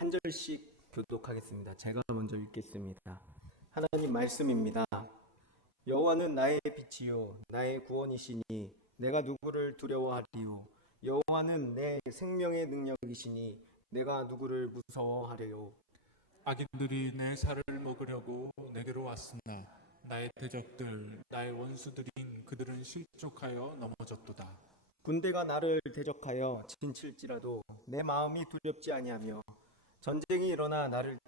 한 절씩 교독하겠습니다. 제가 먼저 읽겠습니다. 하나님 말씀입니다. 여호와는 나의 빛이요 나의 구원이시니 내가 누구를 두려워하리요. 여호와는 내 생명의 능력이시니 내가 누구를 무서워하리요. 악인들이 내 살을 먹으려고 내게로 왔으나 나의 대적들 나의 원수들인 그들은 실족하여 넘어졌도다. 군대가 나를 대적하여 진칠지라도 내 마음이 두렵지 아니하며 전쟁이 일어나 나를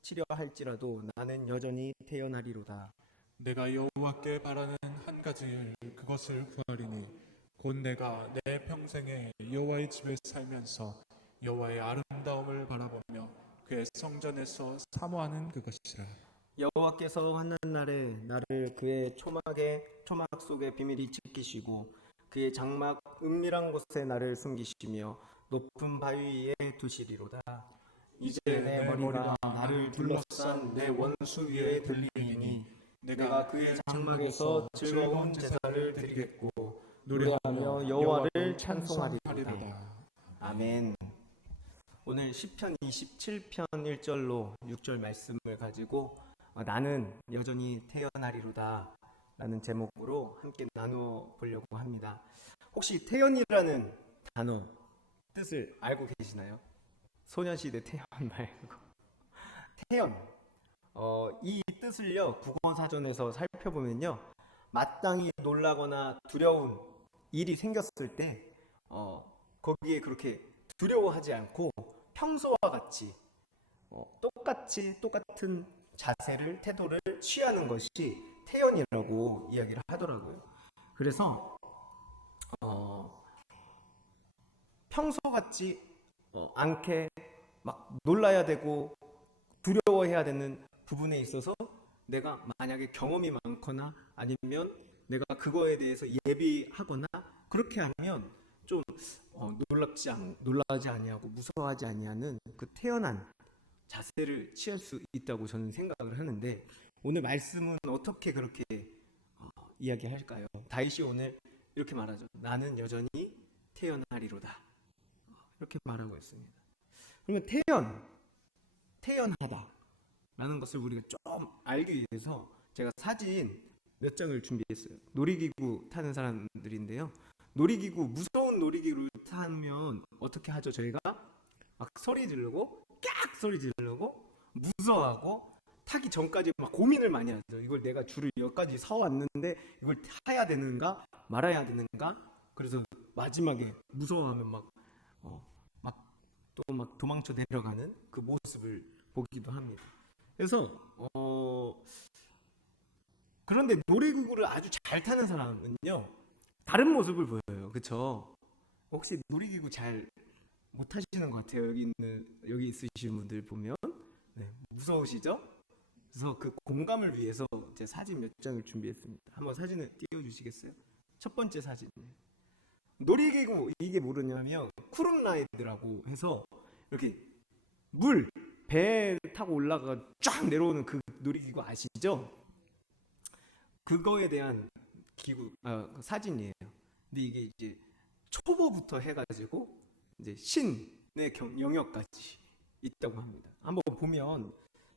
치려 할지라도 나는 여전히 태어나리로다. 내가 여호와께 바라는 한 가지 일 그것을 구하리니 곧 내가 내 평생에 여호와의 집에 살면서 여호와의 아름다움을 바라보며 그의 성전에서 사모하는 그것이라. 여호와께서 한날날에 나를 그의 초막 속에 비밀히 지키시고 그의 장막 은밀한 곳에 나를 숨기시며 높은 바위 위에 두시리로다. 이제 내 머리가 나를 둘러싼 내 원수 위에 들리리니 내가 그의 장막에서 즐거운 제사를 드리겠고 노래하며 여호와를 찬송하리로다. 아멘. 오늘 시편 27편 1절로 6절 말씀을 가지고 나는 여전히 태어나리로다 라는 제목으로 함께 나누어 보려고 합니다. 혹시 태연이라는 단어 뜻을 알고 계시나요? 소녀시대 태연 말고 태연, 이 뜻을요 국어사전에서 살펴보면요 마땅히 놀라거나 두려운 일이 생겼을 때 거기에 그렇게 두려워하지 않고 평소와 같이 똑같은 자세를 태도를 취하는 것이 태연이라고 이야기를 하더라고요. 그래서 평소 같지 않게 막 놀라야 되고 두려워해야 되는 부분에 있어서 내가 만약에 경험이 많거나 아니면 내가 그거에 대해서 예비하거나 그렇게 하면 좀 놀라지 아니하고 무서워하지 아니하는 그 태연한 자세를 취할 수 있다고 저는 생각을 하는데 오늘 말씀은 어떻게 그렇게 이야기할까요? 다윗이 오늘 이렇게 말하죠. 나는 여전히 태연하리로다. 이렇게 말하고 있습니다. 그러면 태연하다 라는 것을 우리가 좀 알기 위해서 제가 사진 몇 장을 준비했어요. 놀이기구 타는 사람들인데요. 무서운 놀이기구를 타면 어떻게 하죠? 저희가 막 소리 지르고 소리 지르고 무서워하고 타기 전까지 막 고민을 많이 하죠. 이걸 내가 줄을 여기까지 서왔는데 이걸 타야 되는가 말아야 되는가. 그래서 마지막에 무서워하면 막 도망쳐 내려가는 그 모습을 보기도 합니다. 그래서 그런데 놀이기구를 아주 잘 타는 사람은요 다른 모습을 보여요. 그렇죠? 혹시 놀이기구 잘 못 타시는 것 같아요. 여기 있으신 분들 보면 무서우시죠? 그래서 그 공감을 위해서 제 사진 몇 장을 준비했습니다. 한번 사진을 띄워주시겠어요? 첫 번째 사진. 놀이기구 이게 뭐냐면 쿠룸라이드라고 해서 이렇게 배 타고 올라가 쫙 내려오는 그 놀이기구 아시죠? 그거에 대한 사진이에요. 근데 이게 이제 초보부터 해가지고 이제 신의 영역까지 있다고 합니다. 한번 보면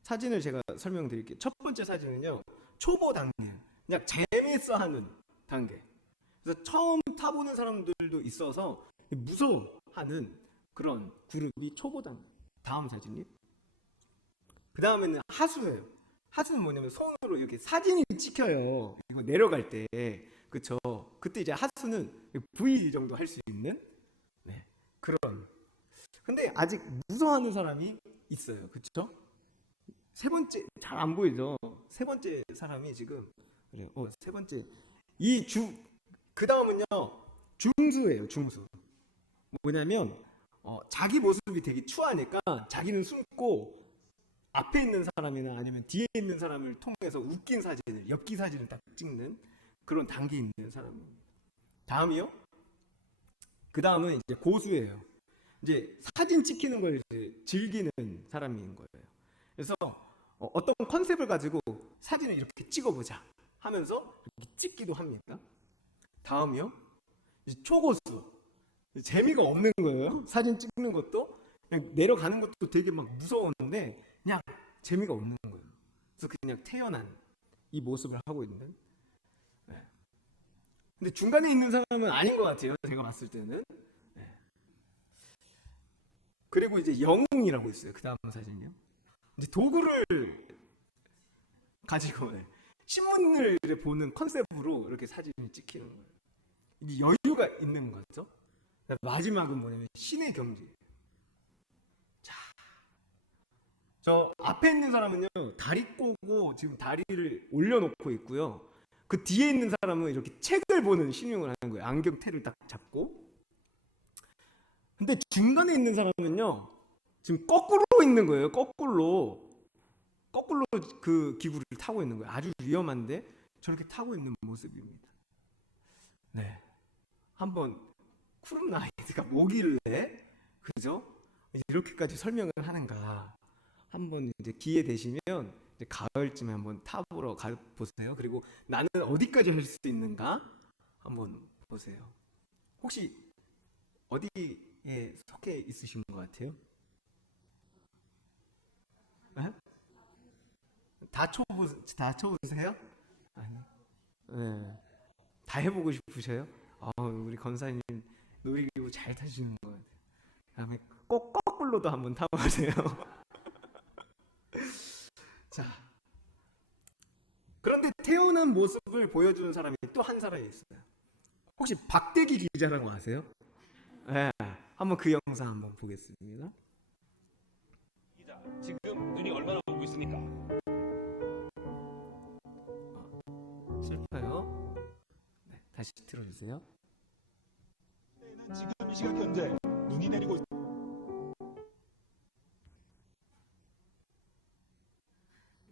사진을 제가 설명드릴게요. 첫 번째 사진은요 초보 단계, 그냥 재밌어하는 단계. 그래서 처음 타보는 사람들도 있어서 무서워하는 그런 그룹이 초보 단계. 다음 사진이. 그 다음에는 하수예요. 하수는 뭐냐면 손으로 이렇게 사진이 찍혀요. 이거 내려갈 때, 그쵸? 그때 이제 하수는 V 정도 할 수 있는 그런. 근데 아직 무서워하는 사람이 있어요. 그쵸? 세 번째 잘 안 보이죠? 세 번째 사람이 지금 그래요. 세 번째 그 다음은요 중수예요. 중수. 뭐냐면 자기 모습이 되게 추하니까 자기는 숨고 앞에 있는 사람이나 아니면 뒤에 있는 사람을 통해서 웃긴 사진을 엽기 사진을 딱 찍는 그런 단계에 있는 사람입니다. 다음이요. 그 다음은 이제 고수예요. 이제 사진 찍히는 걸 이제 즐기는 사람인 거예요. 그래서 어떤 컨셉을 가지고 사진을 이렇게 찍어보자 하면서 이렇게 찍기도 합니다. 다음이요. 이제 초고수. 재미가 없는 거예요. 사진 찍는 것도 그냥 내려가는 것도 되게 막 무서웠는데 그냥 재미가 없는 거예요. 그래서 그냥 태연한 이 모습을 하고 있는. 네. 근데 중간에 있는 사람은 아닌 것 같아요. 제가 봤을 때는. 네. 그리고 이제 영웅이라고 있어요. 그 다음 사진이요. 이제 도구를 가지고 신문을 보는 컨셉으로 이렇게 사진을 찍히는 거예요. 이게 여유가 있는 거죠. 마지막은 뭐냐면 신의 경지. 자, 저 앞에 있는 사람은요 다리 꼬고 지금 다리를 올려놓고 있고요. 그 뒤에 있는 사람은 이렇게 책을 보는 신용을 하는 거예요. 안경테를 딱 잡고. 근데 중간에 있는 사람은요 지금 거꾸로 있는 거예요. 거꾸로 그 기구를 타고 있는 거예요. 아주 위험한데 저렇게 타고 있는 모습입니다. 네, 한번 쿨음나이트가 뭐길래 그죠? 이렇게까지 설명을 하는가 한번 이제 기회 되시면 이제 가을쯤에 한번 타보러 가보세요. 그리고 나는 어디까지 할 수 있는가 한번 보세요. 혹시 어디에 속해 있으신 것 같아요? 네? 다 쳐보세요? 아니. 네. 다 해보고 싶으셔요? 우리 권사님 놀이기구 잘 타시는 것 같아요. 다음에 꼭 거꾸로도 한번 타보세요. 자, 그런데 태어난 모습을 보여주는 사람이 또 한 사람이 있어요. 혹시 박대기 기자라고 아세요? 네, 한번 그 영상 한번 보겠습니다. 기자, 지금 눈이 얼마나 오고 있습니까? 슬퍼요. 네, 다시 틀어주세요. 지금 이 시각 현재 눈이 내리고 있습니다.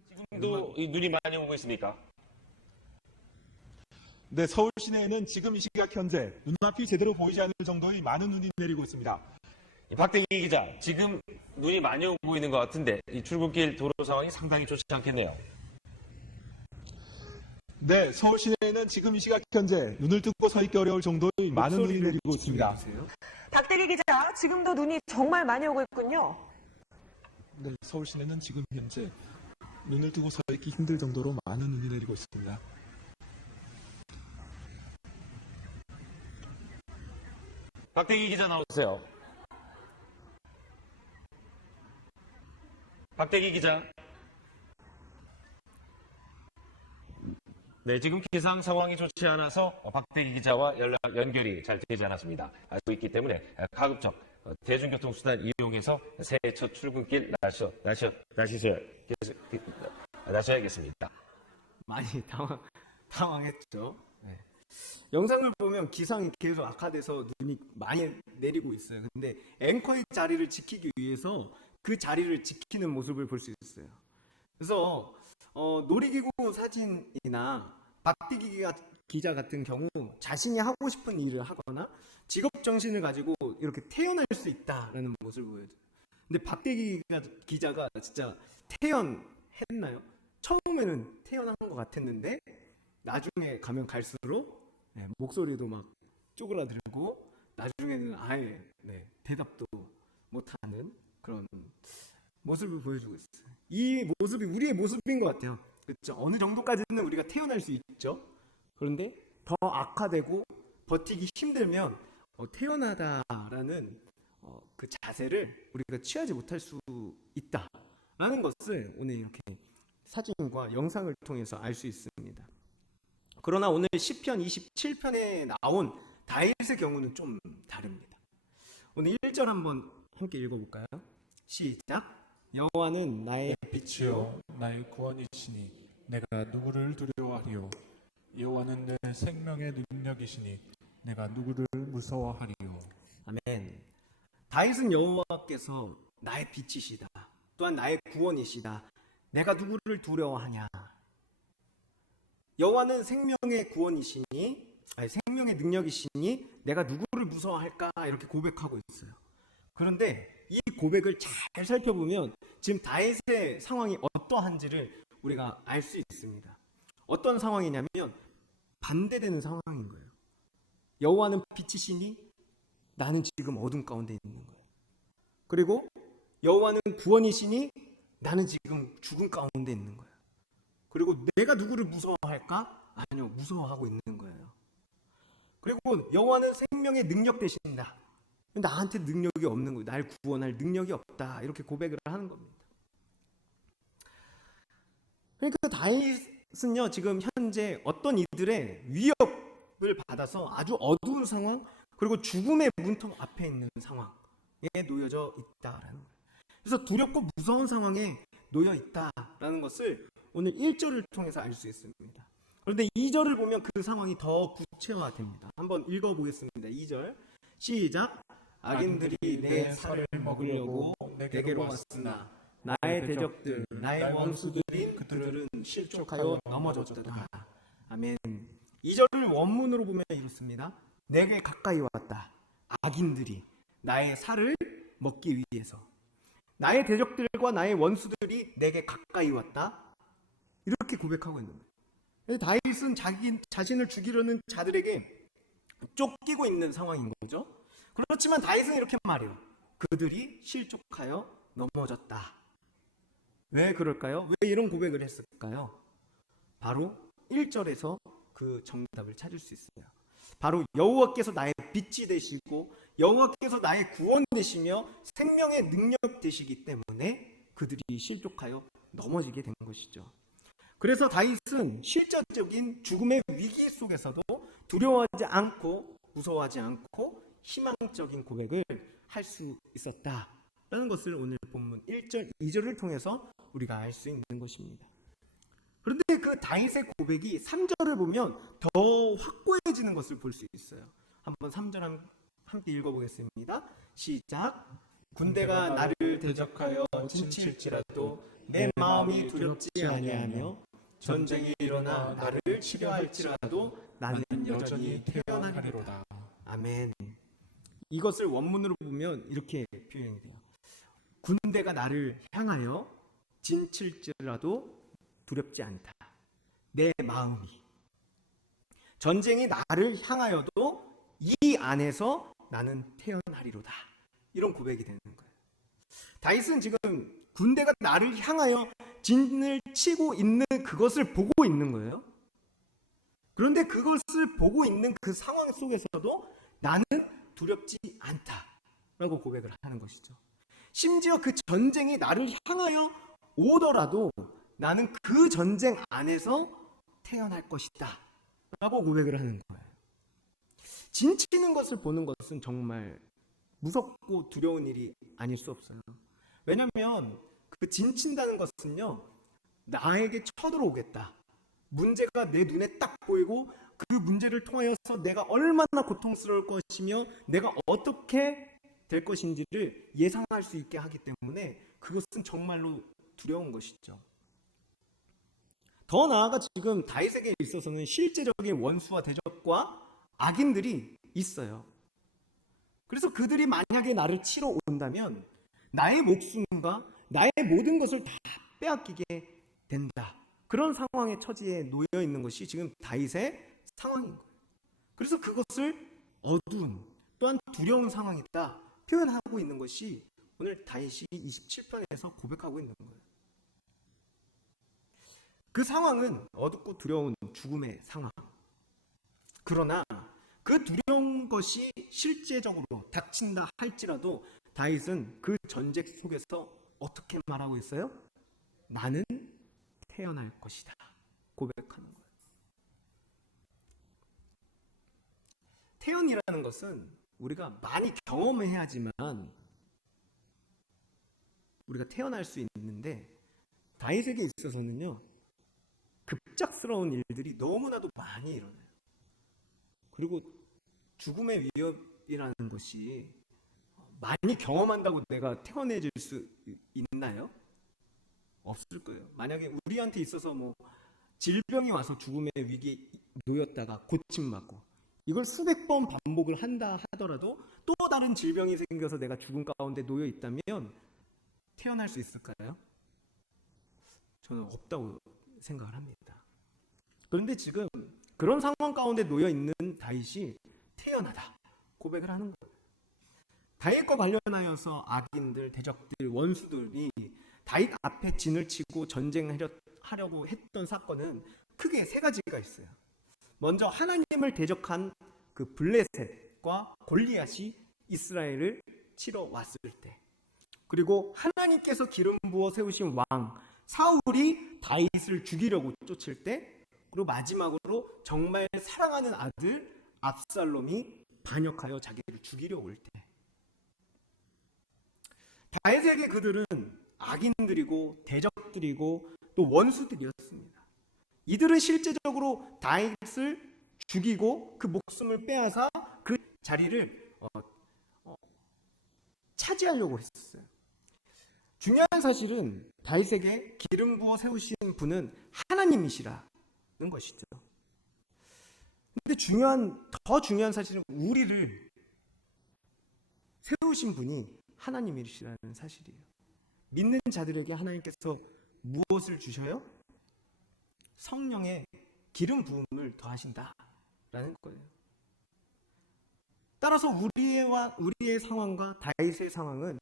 지금도 이 눈이 많이 오고 있습니까? 네, 서울 시내에는 지금 이 시각 현재 눈앞이 제대로 보이지 않을 정도의 많은 눈이 내리고 있습니다. 이 박대기 기자, 지금 눈이 많이 오고 있는 것 같은데 이 출근길 도로 상황이 상당히 좋지 않겠네요. 네, 서울 시내에는 지금 이 시각 현재 눈을 뜨고 서 있기 어려울 정도의 많은 눈이 내리고 있습니다. 집중해주세요. 박대기 기자, 지금도 눈이 정말 많이 오고 있군요. 네, 서울 시내는 지금 현재 눈을 뜨고 서 있기 힘들 정도로 많은 눈이 내리고 있습니다. 박대기 기자 나오세요. 박대기 기자. 네, 지금 기상 상황이 좋지 않아서 박대기 기자와 연결이 잘 되지 않았습니다. 알고 있기 때문에 가급적 대중교통수단 이용해서 새해 첫 출근길 나셔야겠습니다. 많이 당황했죠. 네. 영상을 보면 기상이 계속 악화돼서 눈이 많이 내리고 있어요. 근데 앵커의 자리를 지키기 위해서 그 자리를 지키는 모습을 볼 수 있어요. 그래서 놀이기구 사진이나 박대기 기자 같은 경우 자신이 하고 싶은 일을 하거나 직업 정신을 가지고 이렇게 태어날 수 있다라는 모습을 보여줘요. 근데 박대기 기자가 진짜 태어났나요? 처음에는 태어난 것 같았는데 나중에 가면 갈수록 목소리도 막 쪼그라들고 나중에는 아예 대답도 못하는 그런 모습을 보여주고 있어요. 이 모습이 우리의 모습인 것 같아요. 그렇죠? 어느 정도까지는 우리가 태어날 수 있죠. 그런데 더 악화되고 버티기 힘들면 태어나다라는 그 자세를 우리가 취하지 못할 수 있다라는 것을 오늘 이렇게 사진과 영상을 통해서 알 수 있습니다. 그러나 오늘 시편 27편에 나온 다윗의 경우는 좀 다릅니다. 오늘 1절 한번 함께 읽어볼까요? 시작. 여호와는 나의 빛이요 나의 구원이시니 내가 누구를 두려워하리요. 여호와는 내 생명의 능력이시니 내가 누구를 무서워하리요. 아멘. 다윗은 여호와께서 나의 빛이시다. 또한 나의 구원이시다. 내가 누구를 두려워하냐. 여호와는 생명의 구원이시니 생명의 능력이시니 내가 누구를 무서워할까 이렇게 고백하고 있어요. 그런데 이 고백을 잘 살펴보면 지금 다윗의 상황이 어떠한지를 우리가 알 수 있습니다. 어떤 상황이냐면 반대되는 상황인 거예요. 여호와는 빛이시니 나는 지금 어둠 가운데 있는 거예요. 그리고 여호와는 구원이시니 나는 지금 죽음 가운데 있는 거예요. 그리고 내가 누구를 무서워할까? 아니요, 무서워하고 있는 거예요. 그리고 여호와는 생명의 능력 되신다. 나한테 능력이 없는 거예요. 날 구원할 능력이 없다. 이렇게 고백을 하는 겁니다. 그러니까 다윗은요, 지금 현재 어떤 이들의 위협을 받아서 아주 어두운 상황, 그리고 죽음의 문턱 앞에 있는 상황에 놓여져 있다라는 거예요. 그래서 두렵고 무서운 상황에 놓여 있다라는 것을 오늘 1절을 통해서 알 수 있습니다. 그런데 2절을 보면 그 상황이 더 구체화됩니다. 한번 읽어보겠습니다. 2절 시작. 악인들이 내 살을 먹으려고 내게로 왔으나 나의 대적들, 나의 원수들인 그들은 실족하여 넘어졌다. 아멘. 2절을 원문으로 보면 이렇습니다. 내게 가까이 왔다. 악인들이 나의 살을 먹기 위해서. 나의 대적들과 나의 원수들이 내게 가까이 왔다. 이렇게 고백하고 있는 거예요. 다윗은 자신을 죽이려는 자들에게 쫓기고 있는 상황인 거죠. 그렇지만 다윗은 이렇게 말해요. 그들이 실족하여 넘어졌다. 왜 그럴까요? 왜 이런 고백을 했을까요? 바로 1절에서 그 정답을 찾을 수 있어요. 바로 여호와께서 나의 빛이 되시고 여호와께서 나의 구원 되시며 생명의 능력 되시기 때문에 그들이 실족하여 넘어지게 된 것이죠. 그래서 다윗은 실제적인 죽음의 위기 속에서도 두려워하지 않고 무서워하지 않고 희망적인 고백을 할 수 있었다라는 것을 오늘 본문 1절, 2절을 통해서 우리가 알 수 있는 것입니다. 그런데 그 다윗의 고백이 3절을 보면 더 확고해지는 것을 볼 수 있어요. 한번 3절 함께 읽어보겠습니다. 시작. 군대가 나를 대적하여 진칠지라도 내 마음이 두렵지 아니하며 전쟁이 일어나 나를 치려할지라도 나는 여전히 태어나리로다. 아멘. 이것을 원문으로 보면 이렇게 표현이 돼요. 군대가 나를 향하여 진칠지라도 두렵지 않다. 내 마음이. 전쟁이 나를 향하여도 이 안에서 나는 태어나리로다. 이런 고백이 되는 거예요. 다윗은 지금 군대가 나를 향하여 진을 치고 있는 그것을 보고 있는 거예요. 그런데 그것을 보고 있는 그 상황 속에서도 나는 두렵지 않다라고 고백을 하는 것이죠. 심지어 그 전쟁이 나를 향하여 오더라도 나는 그 전쟁 안에서 태어날 것이다 라고 고백을 하는 거예요. 진치는 것을 보는 것은 정말 무섭고 두려운 일이 아닐 수 없어요. 왜냐하면 그 진친다는 것은요, 나에게 쳐들어오겠다. 문제가 내 눈에 딱 보이고 그 문제를 통하여서 내가 얼마나 고통스러울 것이며 내가 어떻게 될 것인지를 예상할 수 있게 하기 때문에 그것은 정말로 두려운 것이죠. 더 나아가 지금 다윗에게 있어서는 실제적인 원수와 대적과 악인들이 있어요. 그래서 그들이 만약에 나를 치러 온다면 나의 목숨과 나의 모든 것을 다 빼앗기게 된다. 그런 상황의 처지에 놓여 있는 것이 지금 다윗의 상황인 거예요. 그래서 그것을 어두운 또한 두려운 상황이다 표현하고 있는 것이 오늘 다윗이 27편에서 고백하고 있는 거예요. 그 상황은 어둡고 두려운 죽음의 상황. 그러나 그 두려운 것이 실제적으로 닥친다 할지라도 다윗은 그 전쟁 속에서 어떻게 말하고 있어요? 나는 태어날 것이다. 고백하는 거예요. 태연이라는 것은 우리가 많이 경험해야지만 우리가 태어날 수 있는데 다윗에게 있어서는요, 급작스러운 일들이 너무나도 많이 일어나요. 그리고 죽음의 위협이라는 것이 많이 경험한다고 내가 태어나질 수 있나요? 없을 거예요. 만약에 우리한테 있어서 뭐 질병이 와서 죽음의 위기에 놓였다가 고침받고 이걸 수백 번 반복을 한다 하더라도 또 다른 질병이 생겨서 내가 죽음 가운데 놓여 있다면 태어날 수 있을까요? 저는 없다고 생각을 합니다. 그런데 지금 그런 상황 가운데 놓여 있는 다윗이 태어나다 고백을 하는 거예요. 다윗과 관련하여서 악인들, 대적들, 원수들이 다윗 앞에 진을 치고 전쟁하려고 했던 사건은 크게 세 가지가 있어요. 먼저 하나님을 대적한 그 블레셋과 골리앗이 이스라엘을 치러 왔을 때, 그리고 하나님께서 기름 부어 세우신 왕 사울이 다윗을 죽이려고 쫓을 때, 그리고 마지막으로 정말 사랑하는 아들 압살롬이 반역하여 자기를 죽이려 올 때, 다윗에게 그들은 악인들이고 대적들이고 또 원수들이었습니다. 이들은 실제적으로 다윗을 죽이고 그 목숨을 빼앗아 그 자리를 차지하려고 했었어요. 중요한 사실은 다윗에게 기름 부어 세우신 분은 하나님이시라는 것이죠. 근데 더 중요한 사실은 우리를 세우신 분이 하나님이시라는 사실이에요. 믿는 자들에게 하나님께서 무엇을 주셔요? 성령의 기름 부음을 더하신다라는 거예요. 따라서 우리의 상황과 다윗의 상황은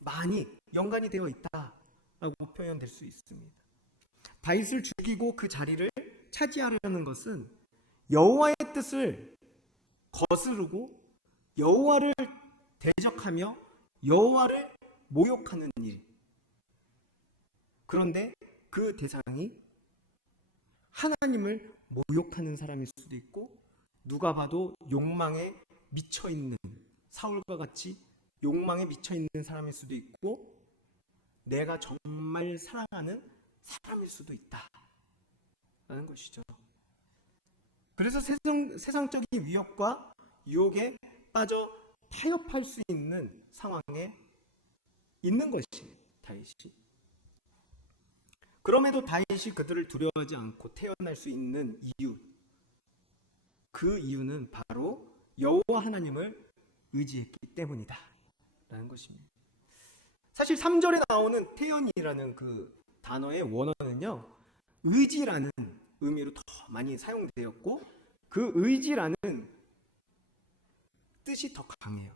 많이 연관이 되어 있다라고 표현될 수 있습니다. 다윗을 죽이고 그 자리를 차지하려는 것은 여호와의 뜻을 거스르고 여호와를 대적하며 여호와를 모욕하는 일. 그런데 그 대상이 하나님을 모욕하는 사람일 수도 있고, 누가 봐도 욕망에 미쳐있는, 사울과 같이 욕망에 미쳐있는 사람일 수도 있고, 내가 정말 사랑하는 사람일 수도 있다라는 것이죠. 그래서 세상적인 위협과 유혹에 빠져 타협할 수 있는 상황에 있는 것이 다윗이. 그럼에도 다윗이 그들을 두려워하지 않고 태어날 수 있는 이유, 그 이유는 바로 여호와 하나님을 의지했기 때문이다 라는 것입니다. 사실 3절에 나오는 태연이라는 그 단어의 원어는요, 의지라는 의미로 더 많이 사용되었고, 그 의지라는 뜻이 더 강해요.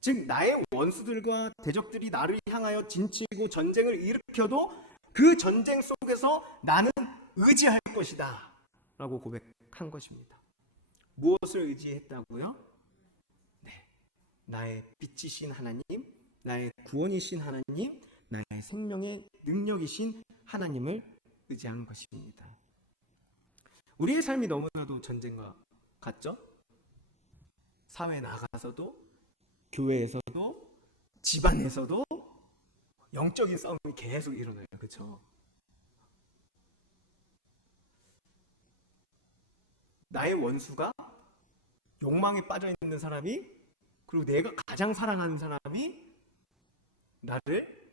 즉 나의 원수들과 대적들이 나를 향하여 진치고 전쟁을 일으켜도 그 전쟁 속에서 나는 의지할 것이다 라고 고백한 것입니다. 무엇을 의지했다고요? 네, 나의 빛이신 하나님, 나의 구원이신 하나님, 나의 생명의 능력이신 하나님을 의지한 것입니다. 우리의 삶이 너무나도 전쟁과 같죠? 사회에 나가서도, 교회에서도, 집안에서도 영적인 싸움이 계속 일어나요. 그렇죠? 나의 원수가 욕망에 빠져 있는 사람이, 그리고 내가 가장 사랑하는 사람이 나를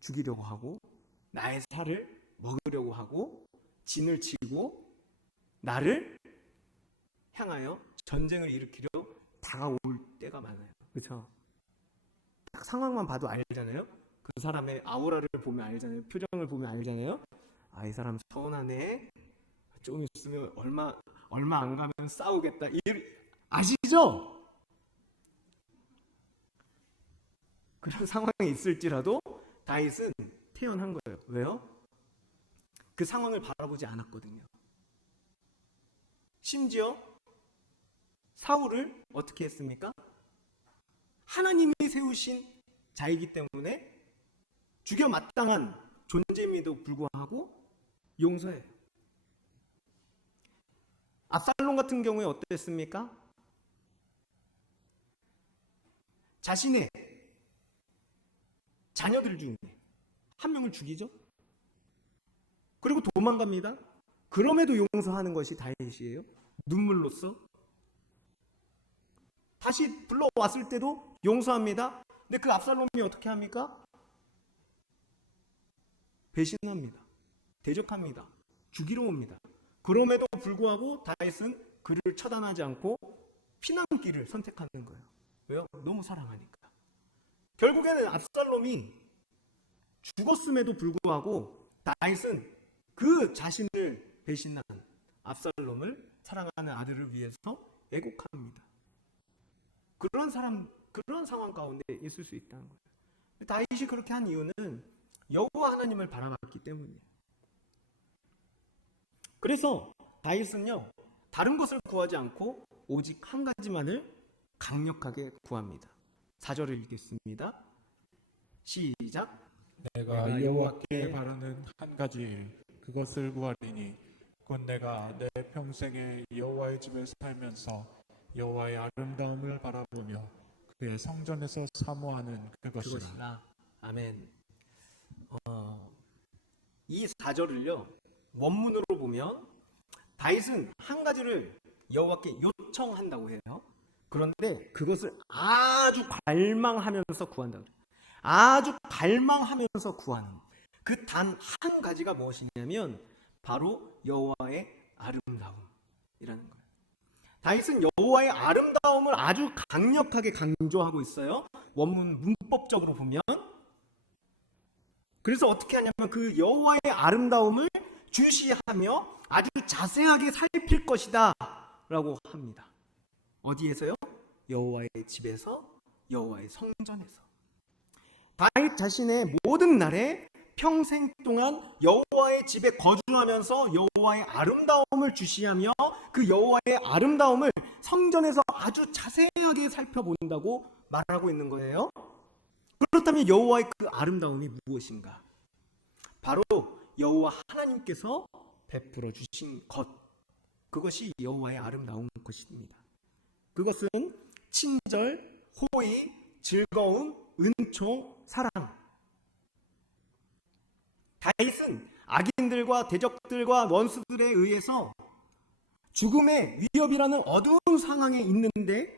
죽이려고 하고, 나의 살을 먹으려고 하고, 진을 치고 나를 향하여 전쟁을 일으키려 다가올 때가 많아요. 그렇죠? 딱 상황만 봐도 알잖아요. 그 사람의 아우라를 보면 알잖아요. 표정을 보면 알잖아요. 아, 이 사람 서운하네. 좀 있으면 얼마 안 가면 싸우겠다. 아시죠? 그런 상황이 있을지라도 다윗은 태어난 거예요. 왜요? 그 상황을 바라보지 않았거든요. 심지어 사울을 어떻게 했습니까? 하나님이 세우신 자이기 때문에 죽여 마땅한 존재임에도 불구하고 용서해요. 압살롬 같은 경우에 어땠습니까? 자신의 자녀들 중에 한 명을 죽이죠. 그리고 도망갑니다. 그럼에도 용서하는 것이 다윗이에요. 눈물로써. 다시 불러왔을 때도 용서합니다. 근데 그 압살롬이 어떻게 합니까? 배신합니다. 대적합니다. 죽이러 옵니다. 그럼에도 불구하고 다윗은 그를 처단하지 않고 피난길을 선택하는 거예요. 왜요? 너무 사랑하니까. 결국에는 압살롬이 죽었음에도 불구하고 다윗은 그 자신을 배신한 압살롬을 사랑하는 아들을 위해서 애곡합니다. 그런 상황 가운데 있을 수 있다는 거예요. 다윗이 그렇게 한 이유는 여호와 하나님을 바라봤기 때문이에요. 그래서 다윗은요, 다른 것을 구하지 않고 오직 한 가지만을 강력하게 구합니다. 4절을 읽겠습니다. 시작. 내가 여호와께 바라는 한 가지 일 그것을 구하리니 곧 내가 내 평생에 여호와의 집에 살면서 여호와의 아름다움을 바라보며 그의 성전에서 사모하는 그것이라. 아멘. 이 4절을요, 원문으로 보면 다윗은 한 가지를 여호와께 요청한다고 해요. 그런데 그것을 아주 갈망하면서 구한다고 해요. 아주 갈망하면서 구하는 그 단 한 가지가 무엇이냐면 바로 여호와의 아름다움이라는 거예요. 다윗은 여호와의 아름다움을 아주 강력하게 강조하고 있어요. 원문 문법적으로 보면. 그래서 어떻게 하냐면 그 여호와의 아름다움을 주시하며 아주 자세하게 살필 것이다 라고 합니다. 어디에서요? 여호와의 집에서, 여호와의 성전에서. 다윗 자신의 모든 날에 평생 동안 여호와의 집에 거주하면서 여호와의 아름다움을 주시하며 그 여호와의 아름다움을 성전에서 아주 자세하게 살펴본다고 말하고 있는 거예요. 그렇다면 여호와의 그 아름다움이 무엇인가? 바로 여호와 하나님께서 베풀어 주신 것, 그것이 여호와의 아름다운 것입니다. 그것은 친절, 호의, 즐거움, 은총, 사랑. 다윗은 악인들과 대적들과 원수들에 의해서 죽음의 위협이라는 어두운 상황에 있는데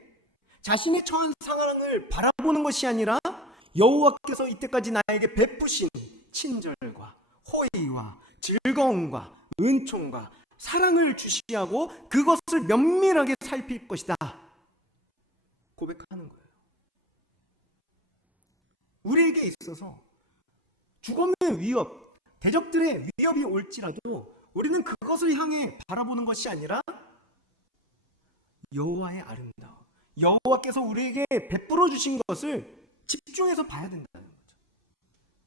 자신의 처한 상황을 바라보는 것이 아니라 여호와께서 이때까지 나에게 베푸신 친절과 호의와 즐거움과 은총과 사랑을 주시하고 그것을 면밀하게 살필 것이다 고백하는 거예요. 우리에게 있어서 죽음의 위협, 대적들의 위협이 올지라도 우리는 그것을 향해 바라보는 것이 아니라 여호와의 아름다움, 여호와께서 우리에게 베풀어 주신 것을 집중해서 봐야 된다는 거죠.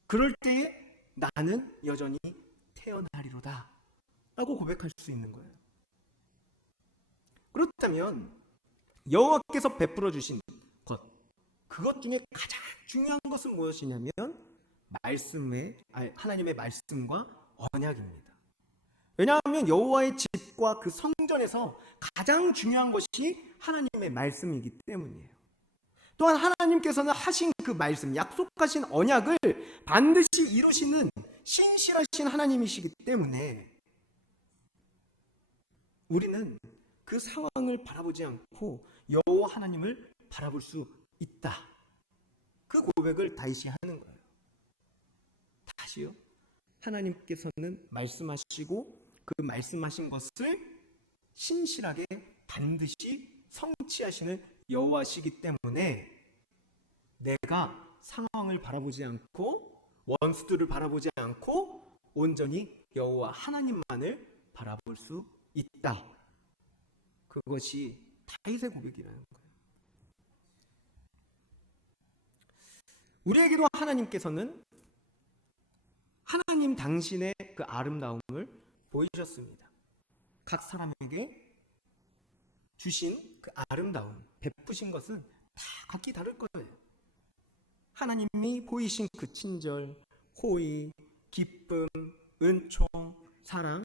그럴 때에 나는 여전히 태어나리로다 라고 고백할 수 있는 거예요. 그렇다면 여호와께서 베풀어 주신 것, 그것 중에 가장 중요한 것은 무엇이냐면 하나님의 말씀과 언약입니다. 왜냐하면 여호와의 집과 그 성전에서 가장 중요한 것이 하나님의 말씀이기 때문이에요. 또한 하나님께서는 하신 그 말씀, 약속하신 언약을 반드시 이루시는 신실하신 하나님이시기 때문에 우리는 그 상황을 바라보지 않고 여호와 하나님을 바라볼 수 있다. 그 고백을 다윗이 하는 거예요. 다시요. 하나님께서는 말씀하시고 그 말씀하신 것을 신실하게 반드시 성취하시는 여호와시기 때문에 내가 상황을 바라보지 않고 원수들을 바라보지 않고 온전히 여호와 하나님만을 바라볼 수 있다. 그것이 다윗의 고백이라는 거예요. 우리에게도 하나님께서는 하나님 당신의 그 아름다움을 보이셨습니다. 각 사람에게 주신 그 아름다움, 베푸신 것은 다 각기 다를 거예요. 하나님이 보이신 그 친절, 호의, 기쁨, 은총, 사랑,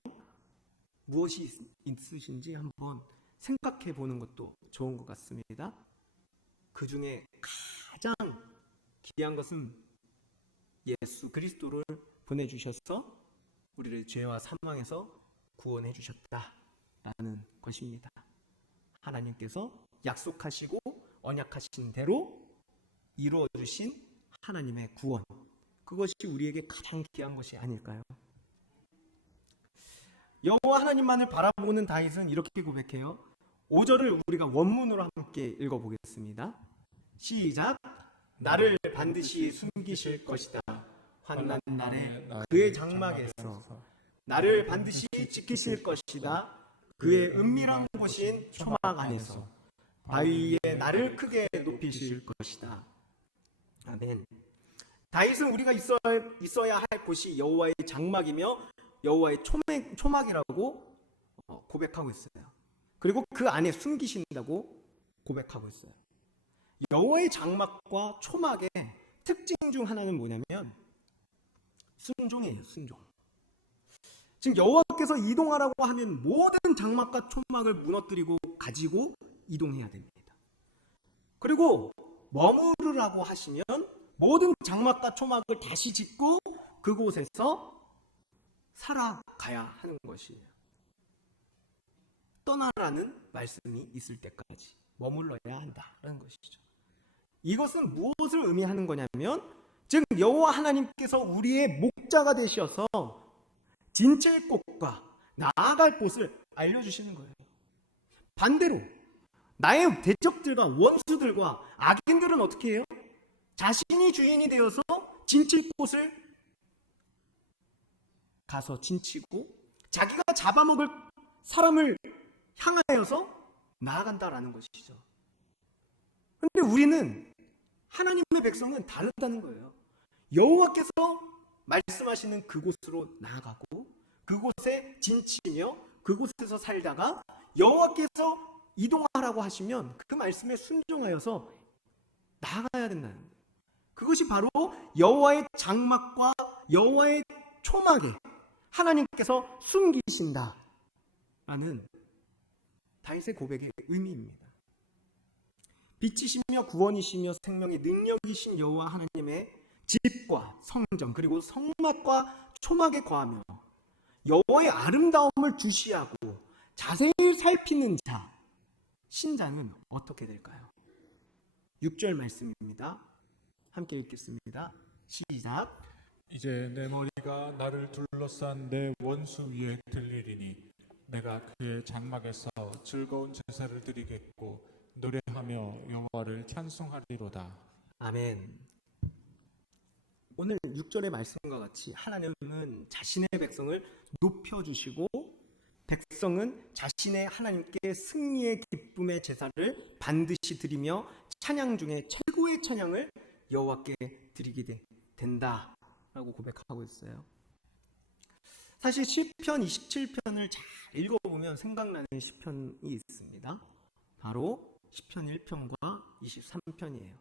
무엇이 있으신지 한번 생각해 보는 것도 좋은 것 같습니다. 그 중에 가장 귀한 것은 예수 그리스도를 보내주셔서 우리를 죄와 사망에서 구원해 주셨다라는 것입니다. 하나님께서 약속하시고 언약하신 대로 이루어 주신 하나님의 구원, 그것이 우리에게 가장 귀한 것이 아닐까요? 여호와 하나님만을 바라보는 다윗은 이렇게 고백해요. 5절을 우리가 원문으로 함께 읽어보겠습니다. 시작. 나를 반드시 숨기실 것이다. 환난 날에 그의 장막에서 나를 반드시 지키실 것이다. 그의 은밀한 곳인 초막 안에서 바위에 나를 크게 높이실 것이다. 아멘. 다윗은 우리가 있어야 할 곳이 여호와의 장막이며 여호와의 초막이라고 고백하고 있어요. 그리고 그 안에 숨기신다고 고백하고 있어요. 여호와의 장막과 초막의 특징 중 하나는 뭐냐면 순종이에요. 순종. 지금 여호와께서 이동하라고 하면 모든 장막과 초막을 무너뜨리고 가지고 이동해야 됩니다. 그리고 머무르라고 하시면 모든 장막과 초막을 다시 짓고 그곳에서 살아가야 하는 것이에요. 떠나라는 말씀이 있을 때까지 머물러야 한다라는 것이죠. 이것은 무엇을 의미하는 거냐면 즉 여호와 하나님께서 우리의 목자가 되셔서 진칠 곳과 나아갈 곳을 알려주시는 거예요. 반대로 나의 대적들과 원수들과 악인들은 어떻게 해요? 자신이 주인이 되어서 진칠 곳을 가서 진치고 자기가 잡아먹을 사람을 향하여서 나아간다라는 것이죠. 그런데 우리는 하나님의 백성은 다르다는 거예요. 여호와께서 말씀하시는 그곳으로 나아가고 그곳에 진치며 그곳에서 살다가 여호와께서 이동하라고 하시면 그 말씀에 순종하여서 나아가야 된다는 거예요. 그것이 바로 여호와의 장막과 여호와의 초막에 하나님께서 숨기신다라는 다윗의 고백의 의미입니다. 빛이시며 구원이시며 생명의 능력이신 여호와 하나님의 집과 성전 그리고 성막과 초막에 거하며 여호와의 아름다움을 주시하고 자세히 살피는 자 신자는 어떻게 될까요? 6절 말씀입니다. 함께 읽겠습니다. 시작. 이제 내 머리가 나를 둘러싼 내 원수 위에 들리리니 내가 그의 장막에서 즐거운 제사를 드리겠고 노래하며 여호와를 찬송하리로다. 아멘. 오늘 6절의 말씀과 같이 하나님은 자신의 백성을 높여주시고 백성은 자신의 하나님께 승리의 기쁨의 제사를 반드시 드리며 찬양 중에 최고의 찬양을 여호와께 드리게 된다라고 고백하고 있어요. 사실 시편 27편을 잘 읽어보면 생각나는 시편이 있습니다. 바로 시편 1편과 23편이에요.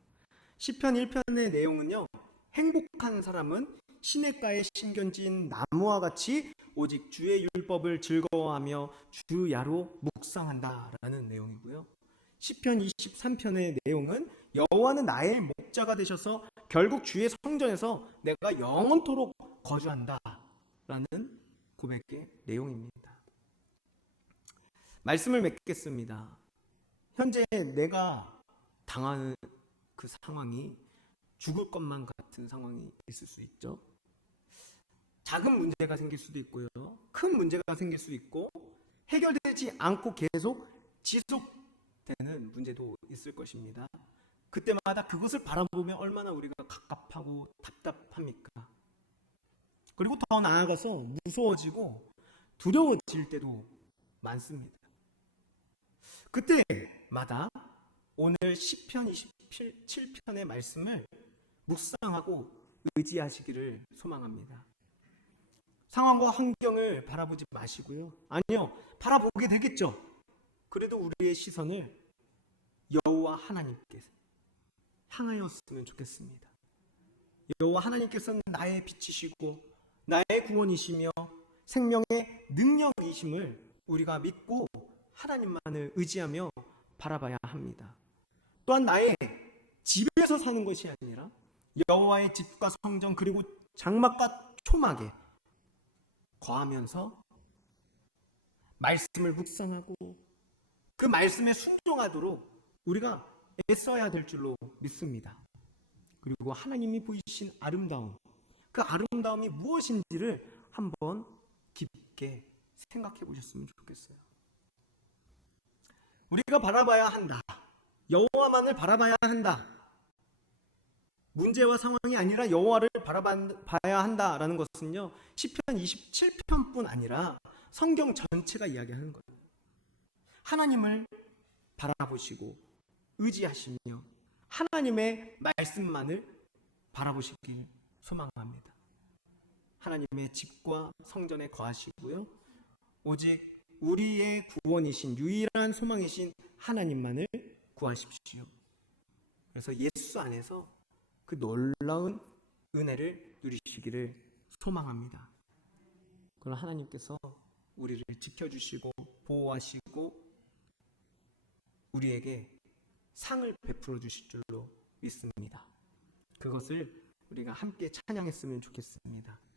시편 1편의 내용은요. 행복한 사람은 시냇가에 심겨진 나무와 같이 오직 주의 율법을 즐거워하며 주야로 묵상한다라는 내용이고요. 시편 23편의 내용은 여호와는 나의 목자가 되셔서 결국 주의 성전에서 내가 영원토록 거주한다라는 고백의 내용입니다. 말씀을 맺겠습니다. 현재 내가 당하는 그 상황이 죽을 것만 같은 상황이 있을 수 있죠. 작은 문제가 생길 수도 있고요. 큰 문제가 생길 수도 있고 해결되지 않고 계속 지속되는 문제도 있을 것입니다. 그때마다 그것을 바라보면 얼마나 우리가 갑갑하고 답답합니까? 그리고 더 나아가서 무서워지고 두려워질 때도 많습니다. 그때마다 오늘 시편 27편의 말씀을 묵상하고 의지하시기를 소망합니다. 상황과 환경을 바라보지 마시고요. 아니요, 바라보게 되겠죠. 그래도 우리의 시선을 여호와 하나님께 향하였으면 좋겠습니다. 여호와 하나님께서는 나의 빛이시고 나의 구원이시며 생명의 능력이심을 우리가 믿고 하나님만을 의지하며 바라봐야 합니다. 또한 나의 집에서 사는 것이 아니라 여호와의 집과 성전 그리고 장막과 초막에 거하면서 말씀을 묵상하고 그 말씀에 순종하도록 우리가 애써야 될 줄로 믿습니다. 그리고 하나님이 보이신 아름다움, 그 아름다움이 무엇인지를 한번 깊게 생각해 보셨으면 좋겠어요. 우리가 바라봐야 한다. 여호와만을 바라봐야 한다. 문제와 상황이 아니라 여호와를 바라봐야 한다라는 것은요. 시편 27편뿐 아니라 성경 전체가 이야기하는 거예요. 하나님을 바라보시고 의지하시며 하나님의 말씀만을 바라보시길 소망합니다. 하나님의 집과 성전에 거하시고요. 오직 우리의 구원이신 유일한 소망이신 하나님만을 구하십시오. 그래서 예수 안에서 그 놀라운 은혜를 누리시기를 소망합니다. 그럼 하나님께서 우리를 지켜주시고 보호하시고 우리에게 상을 베풀어 주실 줄로 믿습니다. 그것을 우리가 함께 찬양했으면 좋겠습니다.